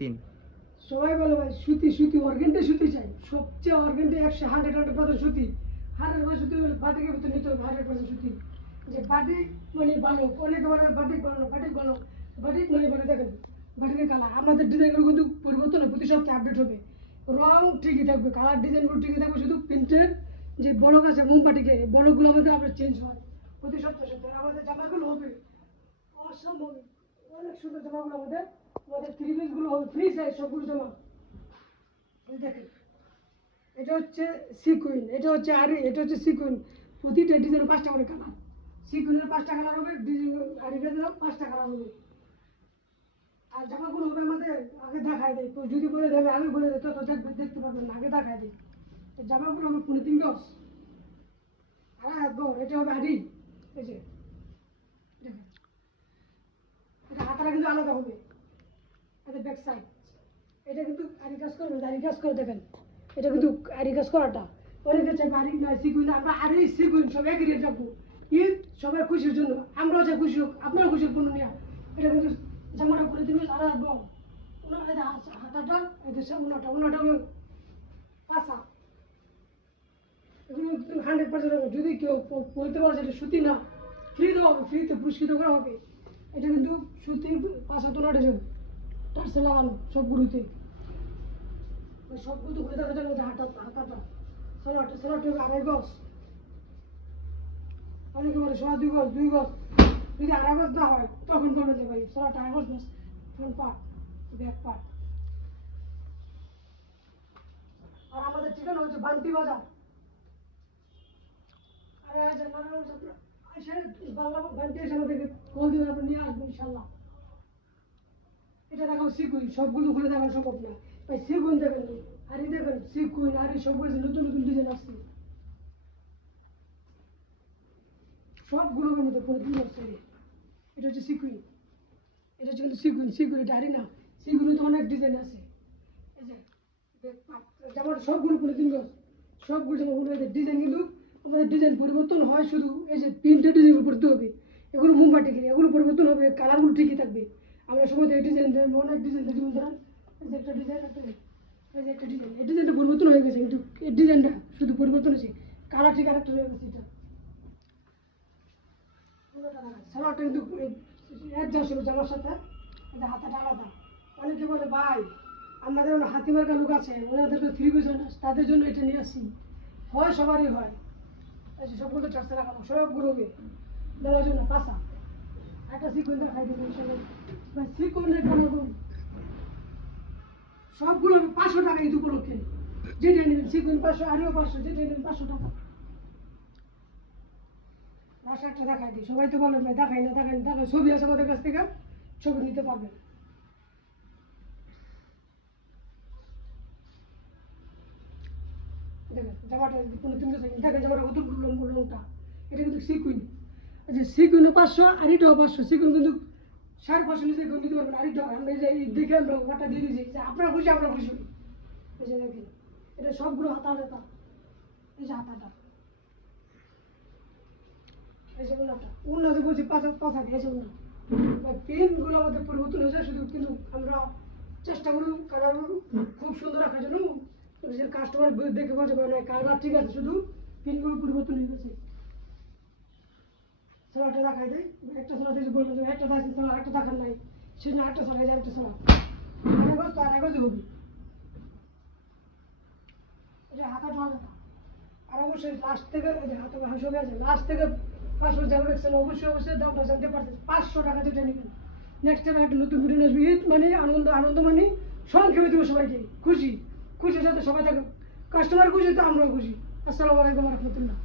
3 সবাই বলে ভাই সুতি সুতি অর্গেন্টে সুতি চাই, সবচেয়ে অর্গেন্টে 100% সুতি, 100% সুতি হলে বাটিকের ভিতরে নিতে হবে 100% সুতি। যে বাটিক মানে ভালো, অনেকে বলে বাটিক ভালো, বাটিক ভালো, বাটিক মানে বলে দেখেন বাটিকের কালার আমাদের ডিজাইনগুলো কিন্তু পরিবর্তন হবে, প্রতি সপ্তাহে আপডেট হবে, রং ঠিকই থাকবে, কালার ডিজাইনগুলো ঠিকই থাকবে, শুধু প্রিন্টের যে বলক আছে মোম বাটিকে বলকগুলো আমাদের আপডেট চেঞ্জ হয় প্রতি সপ্তাহে সপ্তাহে। আমাদের জামাগুলো হবে অসম্ভব অনেক সুন্দর জামাগুলো আমাদের, আমাদের 3 পিসগুলো হবে ফ্রি সাইজ সবগুলো জামা। দেখেন এটা হচ্ছে সিকুইন, এটা হচ্ছে আরি, এটা হচ্ছে সিকুইন, প্রতিটা ডিজাইন 5টা করে কালার, সিকুইনের 5টা কালার হবে, আরিটা দিলাম 5টা কালার হবে। আর জামাগুলো হবে আমাদের আগে দেখায় দেয়, তো যদি বলে দেবে আগে বলে দেয় তো দেখবে দেখতে পারবেন না, আগে দেখায় দেয়। জামাগুলো হবে 3 গজ, আর এটা হবে আরি। এই যে দেখেন এটা হাতাটা কিন্তু আলাদা হবে, এটা ব্যাক সাইড, এটা কিন্তু আরি কাজ করবে, আরি কাজ করে দেখেন, এটা কিন্তু আরি কাজ করাটা অনেকে চাই আরি না সিকুইন, আমরা আরি সিকুইন সব একই রেট রাখবো, ঈদ সবাই খুশির জন্য, আমরাও চাই খুশি হোক, আপনারা খুশির পণ্য নেওয়া। এটা কিন্তু জামাটা করে দিন আর বল এটা হাতাটা, এটা উনাটা উনাটা পাশা, এগুলো 100% যদি কেউ বলতে পারে এটা সুতি না, ফ্রি দেওয়া হবে, ফ্রিতে পুরস্কৃত করা হবে। এটা কিন্তু সুতি পাশা তোলাটা যাবে টার্সে লাগানো সবগুলোতে, সবগুলো তো ঘুরে দেখা যাবে হাতাটা সোলাটা সোলাটা হবে 2.5 গজ, অনেকে বলে 2.5 গজ, যদি 2.5 গজ না হয় তখন বলবেন যে ভাই সোলাটা 2.5 গজ ফ্রন্ট পার্ট ব্যাক পার্ট। আর আমাদের ঠিকানা হচ্ছে বান্টি বাজার, বান্টি এসে আমাদেরকে কল দেবেন, আপনি নিয়ে আসবেন ইনশাল্লাহ। এটা দেখো সিকুইন, সবগুলো ঘুরে দেখানো সম্ভব না ভাই, সিকুইন দেখেন আরি দেখেন সিকুইন আরি সবগুলো নতুন নতুন ডিজাইন আসছে, সবগুলো মধ্যে পরে 2 আসছে। এটা হচ্ছে সিকুইন, এটা হচ্ছে কিন্তু সিকুইন, সিকুইন এটা আরি না, সিকুইনে তো অনেক ডিজাইন আছে। এই যে জামাটা সবগুলো পরে 3 গজ, সবগুলো জামাগুলো ডিজাইন কিন্তু আমাদের ডিজাইন পরিবর্তন হয়, শুধু এই যে প্রিন্টের ডিজাইন পড়তে হবে, এগুলো মুম্বাটি কিনে এগুলো পরিবর্তন হবে, কালারগুলো ঠিকই থাকবে। আমরা সময় এই ডিজাইন দেবো, অনেক ডিজাইন দেখি ধরেন এই যে একটা ডিজাইন, একটা এই যে একটা ডিজাইন, এই ডিজাইনটা পরিবর্তন হয়ে গেছে, কিন্তু এই ডিজাইনটা শুধু পরিবর্তন হয়েছে, কালার ঠিক আরেকটা হয়ে গেছে। এটা সালোয়ারটা কিন্তু অ্যাডজাস্ট হবে জামার সাথে, এটা হাতাটা আলাদা। অনেকে বলে ভাই আমাদের হাতি মার্কা লোক আছে, ওনাদের তো 3 পিস হয় না, তাদের জন্য এটা নিয়ে আসছি, হয় সবারই হয়। এই যে সবগুলো চারশে রাখানো সবগুলো দেওয়ার জন্য পাশা একটা সিকুইন দেখাই দেবো সিকুইনের সবগুলো 500 টাকা ঈদ উপলক্ষে, যেটা নেবেন সিকুইন 500 আরও 500, যেটা নেবেন 500 টাকা। বাসা একটা দেখাই দিই, সবাই তো বলেন ভাই দেখাই না দেখাই না, দেখাই ছবি আছে আমাদের কাছ থেকে, ছবি নিতে পারবেন। দেখেন জামাটা কোনো 3 দেখেন জামাটা কত লংটা, এটা কিন্তু সিকুইন, আচ্ছা সিকুইনও 500 আর এটাও 500, সিকুইন কিন্তু 550 নিচে কেউ নিতে পারবেন, আর এটা আমরা এই দেখে আমরা ওটা দিয়ে দিয়েছি যে আপনারা খুশি আমরা খুশি। এই যে দেখেন এটা সবগুলো হাতা হাতা, এই যে হাতাটা, এই যে উন্নতি বলছি পাশা এই যে পেনগুলো আমাদের পরিবর্তন হয়েছে, শুধু কিন্তু আমরা চেষ্টা করি কালারগুলো খুব সুন্দর রাখার জন্য, কাস্টমার দেখে বলছে না কালার ঠিক আছে, শুধু পেনগুলো পরিবর্তন হয়ে গেছে। সোলাটা দেখাই দেয়, একটা সোলা দেখে বলবেন যে একটা দেখাচ্ছি সোলা একটা দেখার নাই, সেজন্য একটা সোলা যায় একটা সোলা 2.5 গজ তো 2.5 গজই হবে। এটা হাতাটা আলাদা, আর অবশ্যই লাস্ট থেকে হাতে ছবি আছে, লাস্ট থেকে 500 যারা দেখছেন অবশ্যই দামটা জানতে পারছেন, 500 টাকা যেটা নেবেন। নেক্সট টাইম একটা নতুন ভিডিও আসবে, ঈদ মানে আনন্দ, আনন্দ মানে সংক্ষেপে দেবো সবাইকে, খুশি খুশির সাথে সবাই থাকে, কাস্টমার খুশি তো আমরাও খুশি। আসসালামু আলাইকুম রহমতুল্লাহ।